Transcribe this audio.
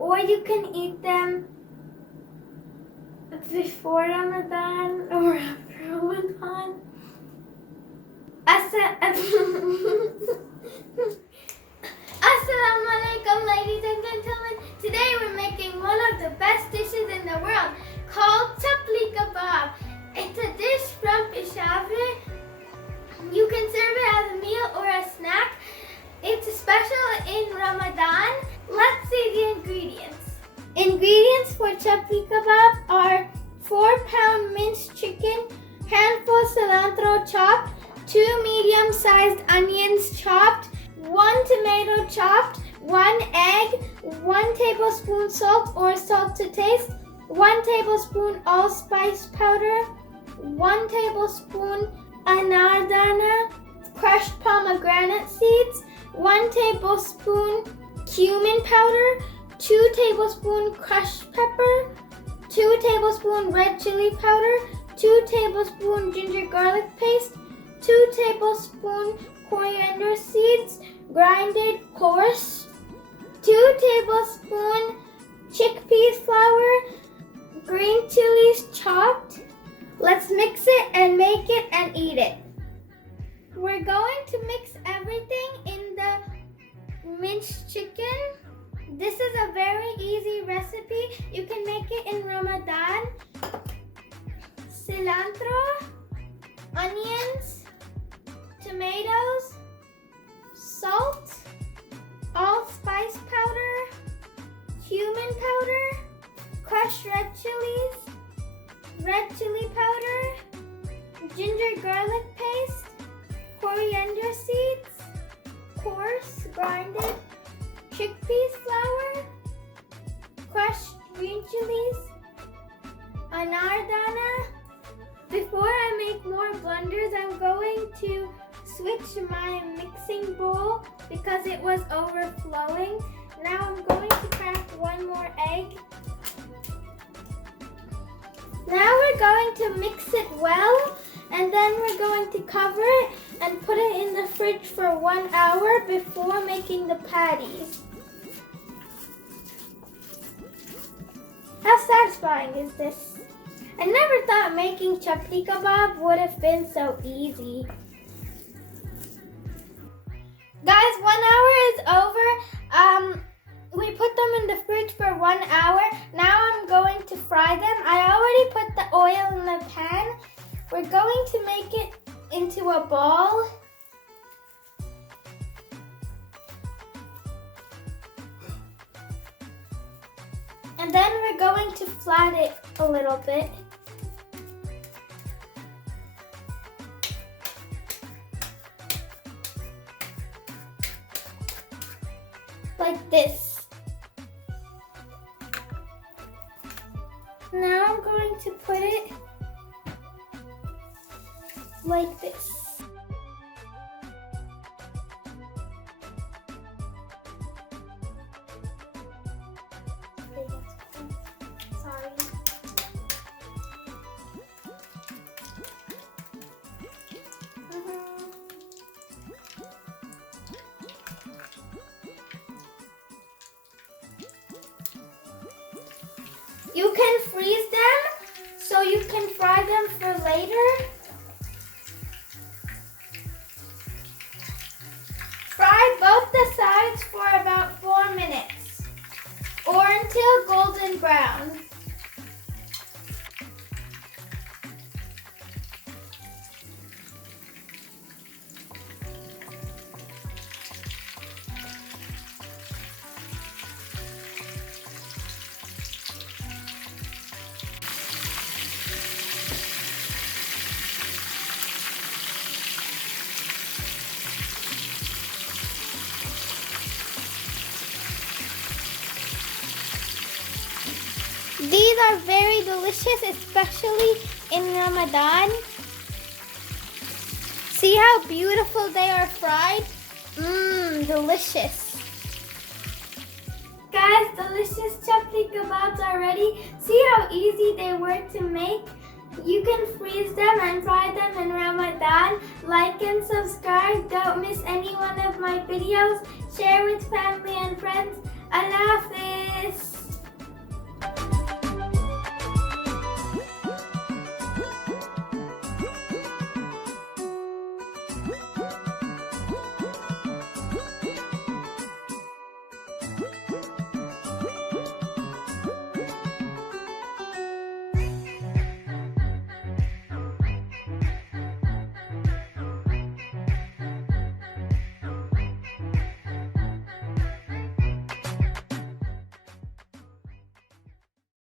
or you can eat them before Ramadan or after Ramadan. Assalamu alaikum, ladies and gentlemen. Today we're making one of the best dishes in the world called CHICKEN Kebab. It's a dish from Peshawar. You can serve it as a meal or a snack. It's special in Ramadan. Let's see the ingredients. Ingredients for CHICKEN Kebab are 4-pound minced chicken, handful cilantro chopped, 2 medium-sized onions chopped, 1 tomato chopped, 1 egg, 1 tablespoon salt or salt to taste, 1 tablespoon allspice powder, 1 tablespoon anardana, crushed pomegranate seeds, 1 tablespoon cumin powder, 2 tablespoon crushed pepper, 2 tablespoon red chili powder, 2 tablespoon ginger garlic paste, 2 tablespoon coriander seeds, grinded coarse, 2 tablespoon chickpeas flour, green chilies chopped. Let's mix it and make it and eat it. We're going to mix everything in the minced chicken. This is a very easy recipe. You can make it in Ramadan. Cilantro, onions, tomatoes, salt, allspice powder, cumin powder, crushed red chilies, red chili powder, ginger garlic paste, coriander seeds, coarse grinded chickpeas flour, crushed green chilies, anardana. Before I make more blenders, I'm going to switch my mixing bowl because it was overflowing. Now I'm going to crack 1 more egg. Now we're going to mix it well, and then we're going to cover it and put it in the fridge for 1 hour before making the patties. How satisfying is this? I never thought making CHICKEN Kebab would have been so easy. Guys, 1 hour is over. We put them in the fridge for 1 hour. Now I'm going to fry them. I already put the oil in the pan. We're going to make it into a ball. And then we're going to flat it a little bit. Like this. Now I'm going to put it like this. Sorry. You can freeze them so you can fry them for later. Fry both the sides for about 4 minutes or until golden brown. These are very delicious, especially in Ramadan. See how beautiful they are fried? Delicious. Guys, delicious CHICKEN kebabs are ready. See how easy they were to make? You can freeze them and fry them in Ramadan. Like and subscribe. Don't miss any one of my videos. Share with family and friends. Allah Hafiz.